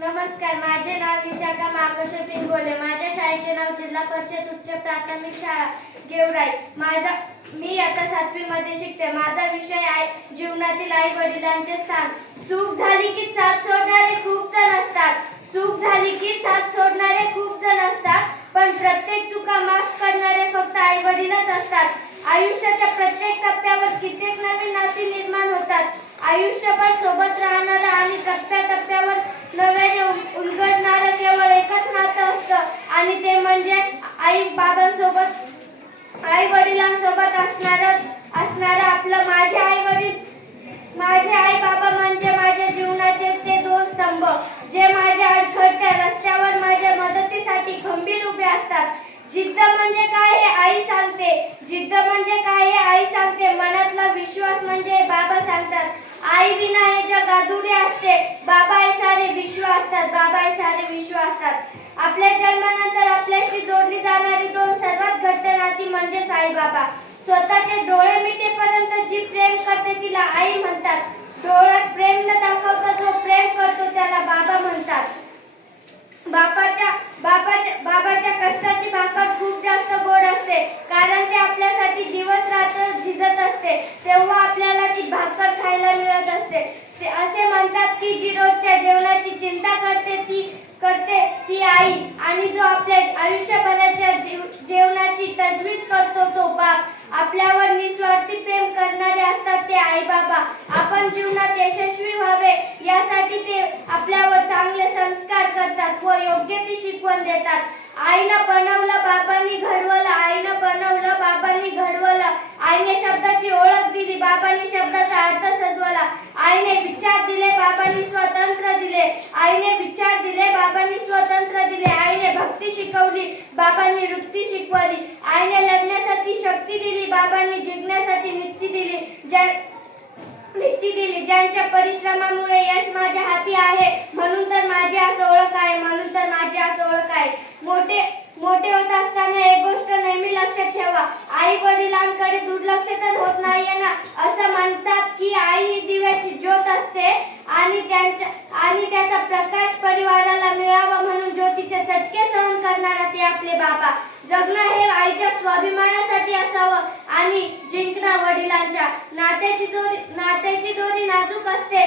नमस्कार, माझे नाव विशाखा मार्गशीर्ष पिंगोले. माझ्या शाळेचे नाव जिल्हा परिषद उच्च प्राथमिक शाळा गेवराई. मी आता 7वी मध्ये शिकते. माझा विषय आहे जीवनातील आई वडिलांचे स्थान. चूक झाली की साथ सोडणारे खूप जण असतात. पण प्रत्येक चुका माफ करणारे फक्त आई वडीलच असतात. आयुष्याच्या प्रत्येक टप्प्यावर कित्येक नवीन नाती निर्माण होतात. आयुष्यभर सोबत राहणारा आणि टप्प्याटप्प्यावर नव्याने उलगडणारं केवळ एकच नातं असतं आणि ते म्हणजे आई वडिलांसोबत असणारं आपलं. माझे आई बाबा म्हणजे माझ्या जीवनाचे ते दोन स्तंभ, जे माझ्या अडखळत्या रस्त्यावर माझ्या मदतीसाठी खंबीर उभे असतात. जिद्द म्हणजे काय हे आई सांगते. मनातला विश्वास म्हणजे बाबा सांगतात. आई विना हे जग अधुरे असते. बाबा हे सारे विश्व असतात. आपल्या जन्मानंतर आपल्याशी जोडली जाणारी दोन सर्वात घट्ट नाती म्हणजेच आई बाबा. स्वतःचे डोळे मिटेपर्यंत जी प्रेम करते तिला आई म्हणतात. डोळ्यात प्रेम न दाखवता जो प्रेम करतो त्याला बाबा म्हणतात. बाबाच्या कष्टाची भाकर खूप जास्त गोड असते, कारण ते आपल्यासाठी दिवस रात्र झिजत असते. तेव्हा आपल्याला ती भाकर खायला मिळत असते. ते असे म्हणतात की जी रोजच्या जेवणाची चिंता करते ती आई, आणि जो आपल्या आयुष्यभराच्या जेवणाची तजवीज करतो तो बाप. आपल्यावर निस्वार्थी प्रेम करणारे असतात ते आई बाबा. आपण जीवनात यशस्वी व्हावे यासाठी ते आपल्यावर चांगले संस्कार करतात व योग्य ती शिकवण देतात. आईनं बनवलं बाबांनी घडवलं. आईने शब्दाची ओळख दिली, बाबांनी शब्दाचा अर्थ सजवला. आईने विचार दिले, बाबांनी स्वतंत्र दिले. आईने भक्ती शिकवली, बाबांनी वृत्ती शिकवली. आईने लढण्यासाठी शक्ती दिली, बाबांनी जिंकण्यासाठी नित्ती दिली. ज्यांच्या परिश्रमामुळे यश माझ्या हाती आहे, म्हणून तर माझी आज ओळख आहे. मोठे होत असताना एक गोष्ट नेहमी लक्षात ठेवा, आई वडिलांकडे दुर्लक्ष तर होत नाहीये ना. असं म्हणतात की आई ही दिव्याची ज्योत असते आणि त्याचा प्रकाश परिवाराला मिळावा म्हणून ज्योतीचे चटके सहन करणारा ते आपले बाबा. जगणं हे आईच्या स्वाभिमानासाठी असावं आणि जिंकणं वडिलांच्या. नात्याची दोरी नाजूक असते.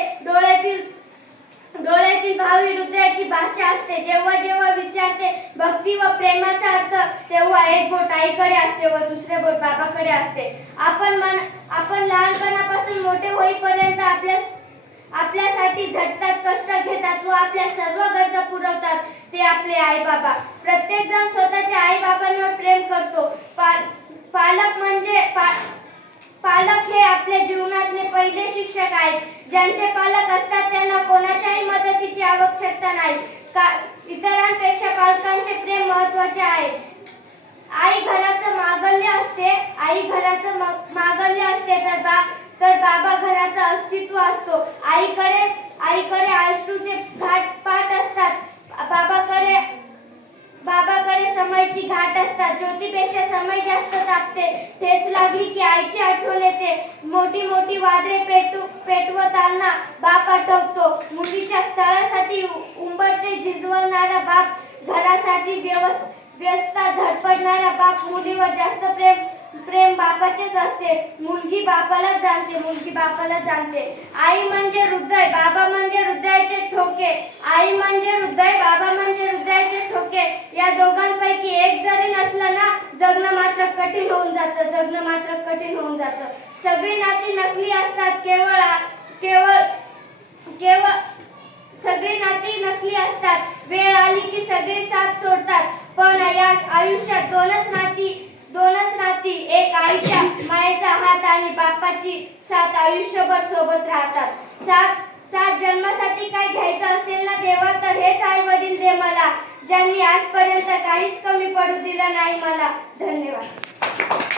डोळ्यातील भाव ही हृदयाची भाषा असते. जेव्हा विचारते भक्ती व प्रेमाचा अर्थ, तेव्हा एक बोट आईकडे असते व दुसरे बोट बाबाकडे असते. आपण लहानपणापासून मोठे होईपर्यंत आपल्यासाठी झटतात, कष्ट घेतात व आपल्या सर्व गरजा पुरवतात ते आपले आई बाबा. प्रत्येक जण स्वतःच्या आई बाबांवर प्रेम करतो. पालक हे आपल्या जीवनातले पहिले शिक्षक आहेत. ज्यांचे पालक असतात त्यांना कोणाच्याही मदतीची आवश्यकता नाही. इतरांपेक्षा पालकांचे प्रेम महत्त्वाचे आहे. आई घराचं मागल्य असते तर बाबा घराचं अस्तित्व असतो. आईकडे आयुष्याचे घाटपाट असतात. बाबाकडे समयची घाट असतात. ज्योतीपेक्षा समय जास्त तापते. ठेच लागली की आईची आठवण येते. मोठी वादळे पेटवताना बाप आठवतो. मुलीच्या स्थळासाठी उंबरठे झिजवणारा बाप, घरासाठी व्यस्त धडपडणारा बाप. मुलीवर जास्त प्रेम बापाचेच असते. मुलगी बापाला जाणते. आई म्हणजे हृदय, बाबा म्हणजे हृदयाचे ठोके. आई म्हणजे हृदय, बाबा म्हणजे हृदयाचे ठोके. या दोघांपैकी एक जरी नसलं ना, जगणं मात्र कठीण होऊन जातं. सगळी नाती नकली असतात. सगळी नाती नकली असतात. वेळ आली की सगळे साथ सोडतात. पण या आयुष्यात दोनच नाती, एक आईच्या मायेचा हात आणि बापाची साथ आयुष्यभर सोबत राहतात. सात जन्मासाठी काय घ्यायचं असेल ना देवा, तर हेच आई वडील दे मला, ज्यांनी आजपर्यंत काहीच कमी पडू दिलं नाही मला. धन्यवाद.